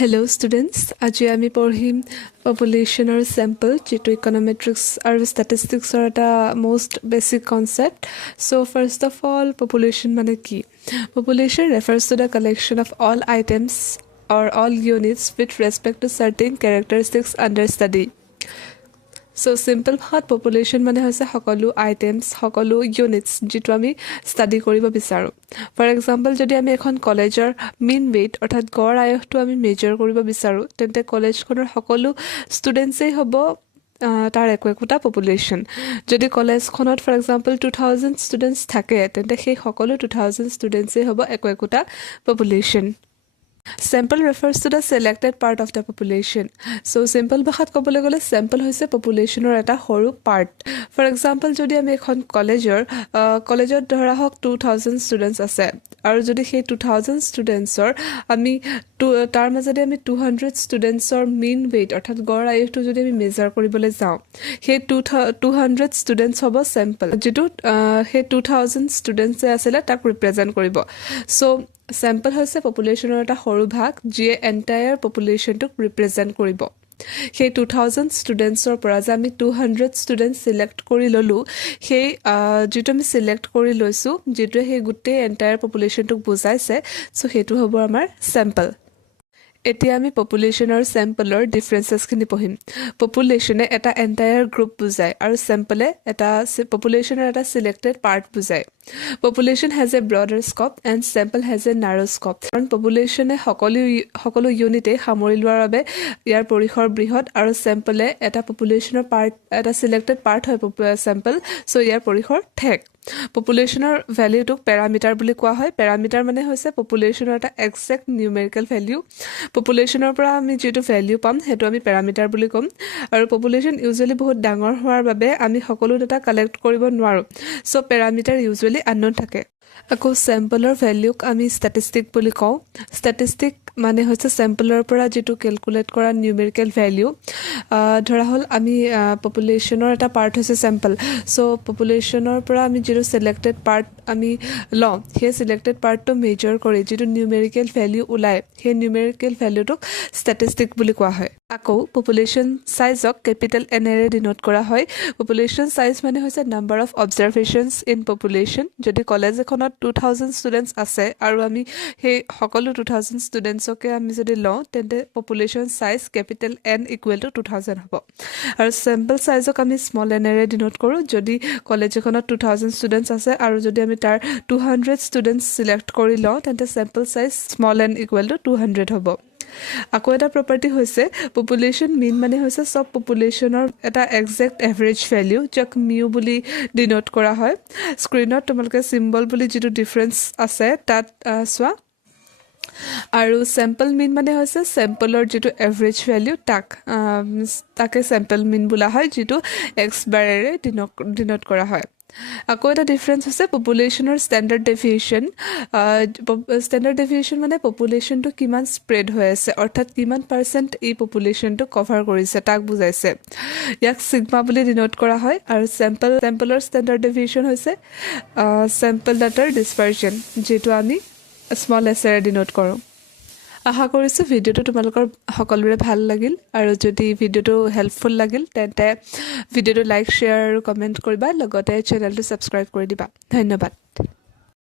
Hello students, আজি আমি পঢ়িম population or sample যেটো econometrics আৰু statistics or এটা most basic concept. So first of all, population মানে কি? Population refers to the collection of all items or all units with respect to certain characteristics under study. So simple ভাষাত population মানে হৈছে সকলো items, সকলো units যেটো আমি study কৰিব বিচাৰো. For example, যদি আমি এখন কলেজৰ mean weight অৰ্থাৎ গড় আয়ুসটো আমি measure কৰিব বিচাৰো, তেন্তে কলেজখনৰ সকলো students-এই হ'ব তাৰ একোটা population. যদি কলেজখনত for example 2000 students থাকে, তেন্তে সেই সকলো 2000 students-এই হ'ব একোটা population. Sample refers to the selected part of the population. So simple ভাষাত ক'বলৈ গ'লে sample হৈছে populationৰ এটা সৰু part. For example, যদি আমি এখন কলেজত ধৰা হওক 2000 students আছে আৰু যদি সেই 2000 studentsৰ আমি তাৰ মাজতে আমি 200 studentsৰ mean weight অৰ্থাৎ গড় আয়ুসটো যদি আমি মেজাৰ কৰিবলৈ যাওঁ, সেই 200 students হ'ব sample, যেটো সেই 2000 students আছিলে তাক represent কৰিব. So sample হৈছে populationৰ এটা সৰু ভাগ যিয়ে entire populationটোক represent কৰিব. সেই 2000 studentsৰ পৰা যে আমি 200 students select কৰি ললো, সেই যেটো আমি select কৰি লৈছো যেটো সেই গোটেই entire populationটোক বুজাইছে, so সেইটো হ'ব আমাৰ sample. এতিয়া আমি population আৰু sampleৰ differences খিনি পঢ়িম. Population এটা entire group বুজায় আৰু sample এটা populationৰ এটা selected part বুজায়. Population has a broader scope and sample has a narrow scope. কাৰণ population সকলো unit সামৰি লোৱাৰ বাবে ইয়াৰ পৰিসৰ বৃহৎ আৰু sample এটা populationৰ part এটা selected part হয় sample, so ইয়াৰ পৰিসৰ ঠেক. Populationৰ ভ্যালুটোক প্যাৰামিটাৰ বুলি কোৱা হয়. প্যাৰামিটাৰ মানে হৈছে populationৰ এটা exact numerical value. Populationৰ পৰা আমি যেটো ভ্যালু পাম হেতু আমি প্যাৰামিটাৰ বুলি কম. আৰু population usually বহুত ডাঙৰ হোৱাৰ বাবে আমি সকলো ডাটা কালেক্ট কৰিব নোৱাৰো. So প্যাৰামিটাৰ usually unknown থাকে. আকৌ sampleৰ ভ্যালুক আমি statistic বুলি কওঁ. Statistic মানে হৈছে sampleৰ পৰা যেটো ক্যালকুলেট কৰা numerical value. ধৰা হল আমি populationৰ এটা part হৈছে sample. So populationৰ পৰা আমি যেটো selected part আমি লওঁ, সেই selected part to measure কৰি যেটো numerical value ওলাই, সেই numerical valueটোক statistic বুলি কোৱা হয়. আকৌ population size ক capital N ৰে ডিনোট কৰা হয়. Population size মানে হৈছে number of observations in population. যদি কলেজ এখনত 2000 students আছে আৰু আমি সেই সকলো 2000 studentsকে আমি যদি লওঁ, তেন্তে population size capital N equal to 2000 হ'ব. আৰু sample size ক আমি small n ৰে ডিনোট কৰো যদি কলেজ এখনত 2000 students আছে আৰু যদি আমি তাৰ 200 students select কৰি লওঁ, তেন্তে sample size small n equal to 200 হ'ব. আকৌ এটা property হৈছে population mean মানে হৈছে সব populationৰ এটা exact average value, যাক mu বুলি ডিনোট কৰা হয়. স্ক্ৰিনত তোমালোকে symbol বুলি যেটো difference আছে তাত চোৱা. আৰু sample mean মানে হৈছে sampleৰ যেটো average value তাকে sample mean বোলা হয়, যেটো x বাৰেৰে ডিনোট কৰা হয়. আকৌ এটা ডিফাৰেন্স হৈছে populationৰ standard deviation. Standard deviation মানে populationটো কিমান spread হৈ আছে অৰ্থাৎ কিমান % এই populationটো কভাৰ কৰিছে তাক বুজাইছে. ইয়াক sigma বুলি ডিনোট কৰা হয়. আৰু sampleৰ standard deviation হৈছে sample dataৰ dispersion, যেটো আমি small s ৰে ডিনোট কৰো. আশা কৰিছো ভিডিওটো তোমালোকৰ সকলোৰে ভাল লাগিল, আৰু যদি ভিডিওটো হেল্পফুল লাগিল তেন্তে ভিডিওটো লাইক, শেয়াৰ আৰু কমেন্ট কৰিবা, লগতে চেনেলটো সাবস্ক্ৰাইব কৰি দিবা. ধন্যবাদ.